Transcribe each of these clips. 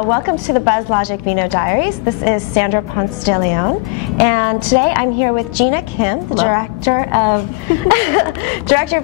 Welcome to the BuzzLogic Vino Diaries. This is Sandra Ponce de Leon, and today I'm here with Gina Kim, the Director of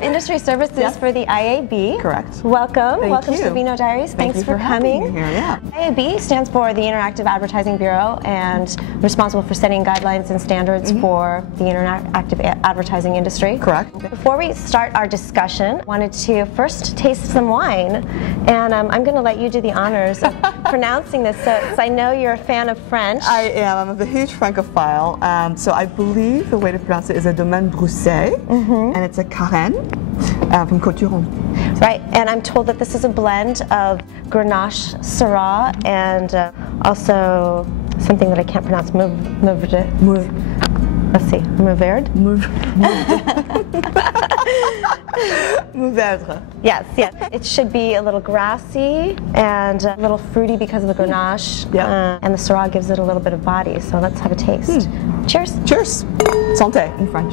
Industry Services for the IAB. Correct. Welcome. Thank Welcome you. to the Vino Diaries. Thanks for coming. Here, yeah. IAB stands for the Interactive Advertising Bureau and responsible for setting guidelines and standards for the interactive advertising industry. Correct. Before we start our discussion, I wanted to first taste some wine, and I'm going to let you do the honors of pronouncing this, so I know you're a fan of French. I am. I'm a huge Francophile. So I believe the way to pronounce it is a Domaine Brousset, and it's a Carène from Côte-Turon. Right, and I'm told that this is a blend of Grenache, Syrah, and also something that I can't pronounce, let's see, Mourvèdre? Mourvèdre. Yes, yes. It should be a little grassy and a little fruity because of the Grenache, and the Syrah gives it a little bit of body, so let's have a taste. Cheers. Cheers. Santé in French.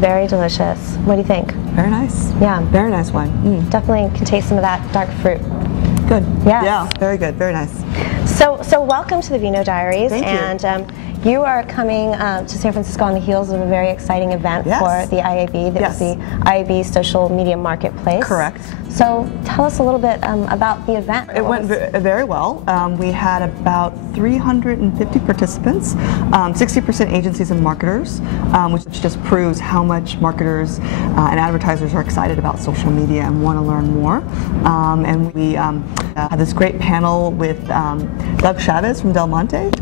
Very delicious. What do you think? Very nice. Yeah. Very nice wine. Definitely can taste some of that dark fruit. Good. Yes. Yeah, very good. Very nice. So welcome to the Vino Diaries. Thank you. And you are coming to San Francisco on the heels of a very exciting event for the IAB. That was the IAB Social Media Marketplace. Correct. So tell us a little bit about the event. It went very well. We had about 350 participants, 60% agencies and marketers, which just proves how much marketers and advertisers are excited about social media and want to learn more. And we had this great panel with Doug Chavez from Del Monte,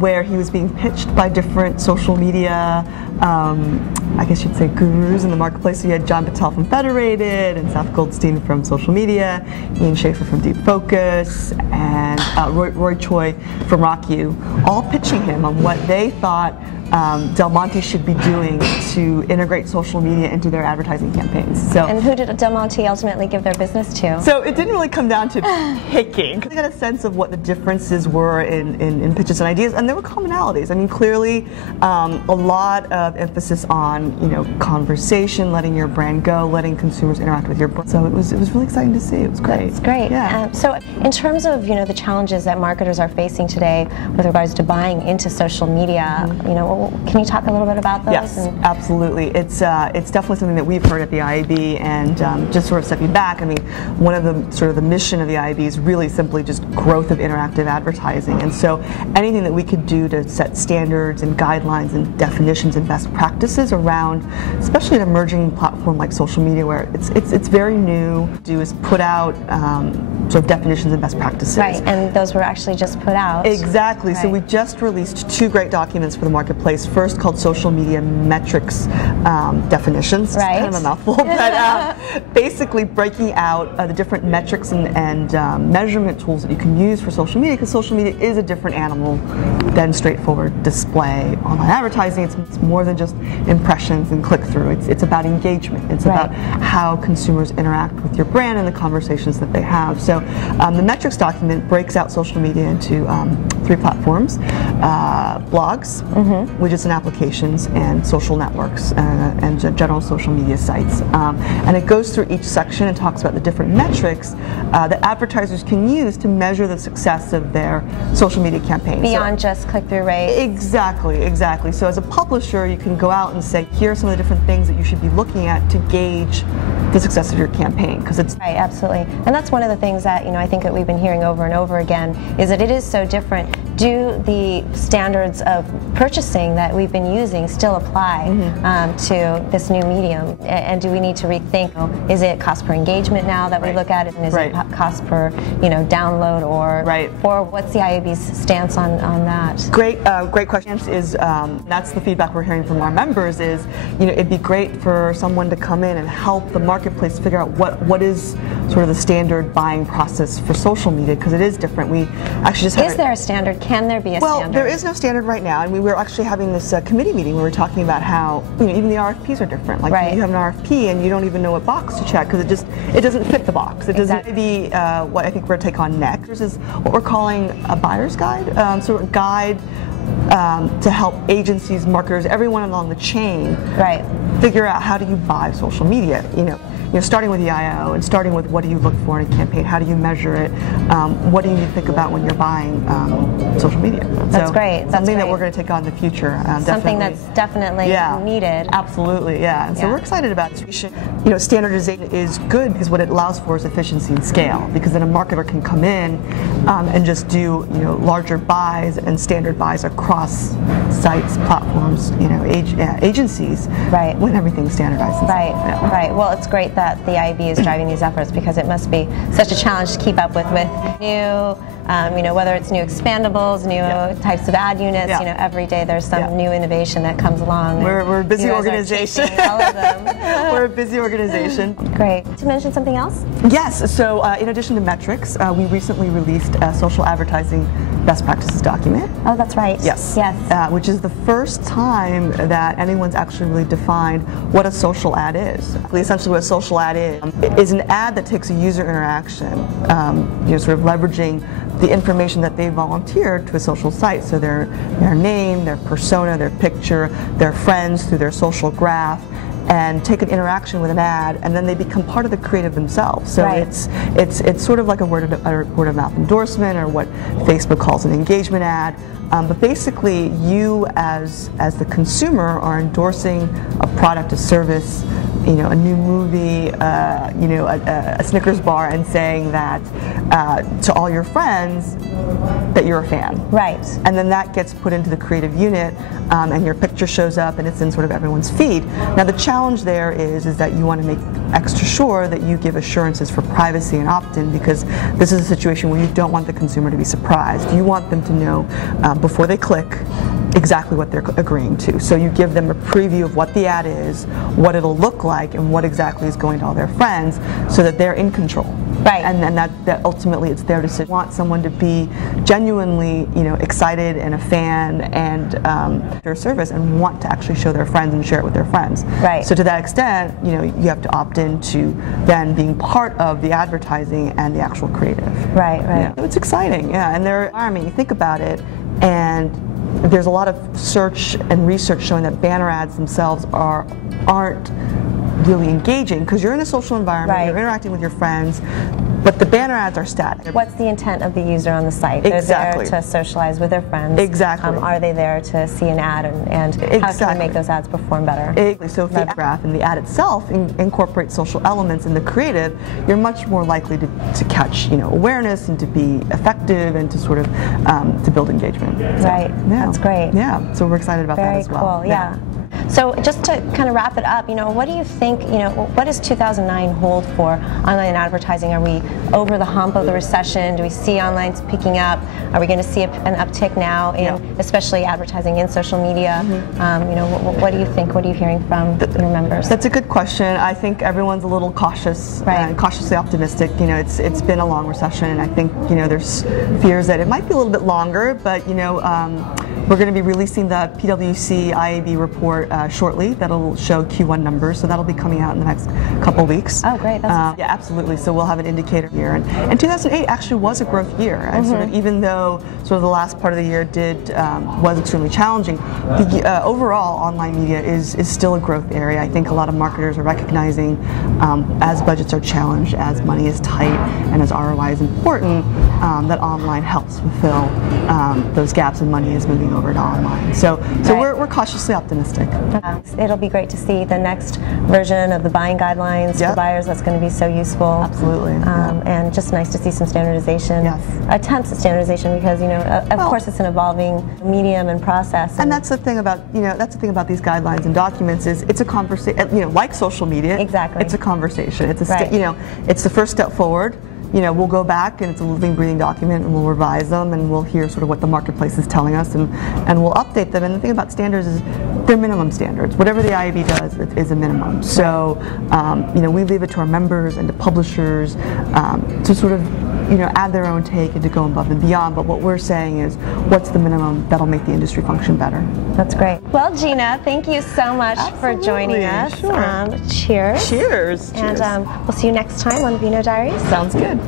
where he was being pitched by different social media, I guess you'd say gurus in the marketplace. So you had John Patel from Federated, and Seth Goldstein from social media, Ian Schaefer from Deep Focus, and Roy Choi from RockU, all pitching him on what they thought Del Monte should be doing to integrate social media into their advertising campaigns. So, and who did Del Monte ultimately give their business to? So it didn't really come down to picking. I got a sense of what the differences were in pitches and ideas, and there were commonalities. I mean, clearly a lot of emphasis on conversation, letting your brand go, letting consumers interact with your brand. So it was really exciting to see. It was great. It's great. Yeah. So in terms of the challenges that marketers are facing today with regards to buying into social media, can you talk a little bit about those? Yes, absolutely. It's definitely something that we've heard at the IAB, and just sort of stepping back, I mean, one of the the mission of the IAB is really simply just growth of interactive advertising, and so anything that we could do to set standards and guidelines and definitions and best practices around, especially an emerging platform like social media, where it's very new, is put out sort of definitions and best practices. Right, and those were actually just put out. Exactly. Right. So we just released 2 great documents for the marketplace. First, called Social Media Metrics Definitions. Right. It's kind of a mouthful, but basically breaking out the different metrics and measurement tools that you can use for social media, because social media is a different animal than straightforward display online advertising. It's more than just impressions and click-through. It's about engagement. It's about how consumers interact with your brand and the conversations that they have. So the metrics document breaks out social media into 3 platforms: blogs, widgets and applications, and social networks and general social media sites. And it goes through each section and talks about the different metrics that advertisers can use to measure the success of their social media campaigns. Beyond just click-through rate. Exactly, exactly. So as a publisher, you can go out and say, here are some of the different things that you should be looking at to gauge the success of your campaign, because it's right, absolutely. And that's one of the things that I think that we've been hearing over and over again, is that it is so different. Do the standards of purchasing that we've been using still apply to this new medium? And do we need to rethink, is it cost per engagement now that we look at it, and is it cost per download, or what's the IAB's stance on that? Great question. Is that's the feedback we're hearing from our members, is it'd be great for someone to come in and help the marketplace figure out what is sort of the standard buying process for social media, because it is different. We actually just is there a standard? Can there be a standard? Well, there is no standard right now, and we were actually having this committee meeting where we were talking about how even the RFPs are different. Like you have an RFP and you don't even know what box to check, because it doesn't fit the box. It doesn't. Maybe what I think we're going to take on next is what we're calling a buyer's guide, sort of a guide to help agencies, marketers, everyone along the chain, figure out how do you buy social media. starting with the IO and starting with what do you look for in a campaign, how do you measure it, what do you think about when you're buying social media. That's great. That's something great. that we're going to take on in the future. Something that's definitely needed. Absolutely, yeah. And so we're excited about it. Standardization is good because what it allows for is efficiency and scale, because then a marketer can come in and just do larger buys and standard buys across sites, platforms, agencies, right, when everything's standardized. Right, right. Well, it's great that the IAB is driving these efforts, because it must be such a challenge to keep up with new, whether it's new expandables, new types of ad units. Every day there's some new innovation that comes along. We're a busy organization. All of them. We're a busy organization. Great. To mention something else? Yes. So in addition to metrics, we recently released a social advertising best practices document. Oh, that's right. Yes. Yes. Which is the first time that anyone's actually really defined what a social ad is. Essentially, what a social ad is an ad that takes a user interaction, sort of leveraging the information that they volunteered to a social site. So their name, their persona, their picture, their friends through their social graph, and take an interaction with an ad, and then they become part of the creative themselves. So it's sort of like a word of mouth endorsement, or what Facebook calls an engagement ad. But basically, you as the consumer are endorsing a product, a service, a new movie, a Snickers bar, and saying that to all your friends that you're a fan. Right. And then that gets put into the creative unit, and your picture shows up, and it's in sort of everyone's feed. Now the challenge there is that you want to make extra sure that you give assurances for privacy and opt-in, because this is a situation where you don't want the consumer to be surprised. You want them to know before they click exactly what they're agreeing to. So you give them a preview of what the ad is, what it'll look like, and what exactly is going to all their friends, so that they're in control. Right. And then that ultimately it's their decision. You want someone to be genuinely, excited and a fan and their service, and want to actually show their friends and share it with their friends. Right. So to that extent, you have to opt into then being part of the advertising and the actual creative. Right. Right. Yeah. So it's exciting. Yeah. And you think about it, and there's a lot of search and research showing that banner ads themselves aren't really engaging, because you're in a social environment, you're interacting with your friends, but the banner ads are static. What's the intent of the user on the site? Exactly. They're there to socialize with their friends. Exactly. Are they there to see an ad, and how can we make those ads perform better? Exactly. So if the ad graph and the ad itself incorporates social elements in the creative, you're much more likely to catch awareness, and to be effective, and to sort of to build engagement. Right. Yeah. That's great. Yeah. So we're excited about that as well. Very cool. Yeah. So just to kind of wrap it up, what do you think, what does 2009 hold for online advertising? Are we over the hump of the recession? Do we see online picking up? Are we going to see an uptick now in especially advertising in social media? What do you think? What are you hearing from your members? That's a good question. I think everyone's a little cautious, and cautiously optimistic. It's been a long recession, and I think there's fears that it might be a little bit longer, but we're going to be releasing the PwC IAB report shortly. That'll show Q1 numbers, so that'll be coming out in the next couple weeks. Oh, great! That's yeah, absolutely. So we'll have an indicator here, and 2008 actually was a growth year. And sort of, even though sort of the last part of the year was extremely challenging, the overall online media is still a growth area. I think a lot of marketers are recognizing, as budgets are challenged, as money is tight, and as ROI is important, that online helps fulfill those gaps, and money is moving over to online. So we're cautiously optimistic. It'll be great to see the next version of the buying guidelines for buyers. That's going to be so useful. Absolutely. And just nice to see some standardization. Yes. Attempts at standardization, because of course it's an evolving medium and process. And that's the thing about these guidelines and documents, is it's a conversation. Like social media. Exactly. It's a conversation. It's it's the first step forward. We'll go back, and it's a living, breathing document, and we'll revise them, and we'll hear sort of what the marketplace is telling us, and we'll update them. And the thing about standards is they're minimum standards. Whatever the IAB does is a minimum. So, we leave it to our members and to publishers to sort of add their own take and to go above and beyond. But what we're saying is, what's the minimum that'll make the industry function better? That's great. Well, Gina, thank you so much for joining us. Sure. Cheers. Cheers. And we'll see you next time on the Vino Diaries. Sounds good.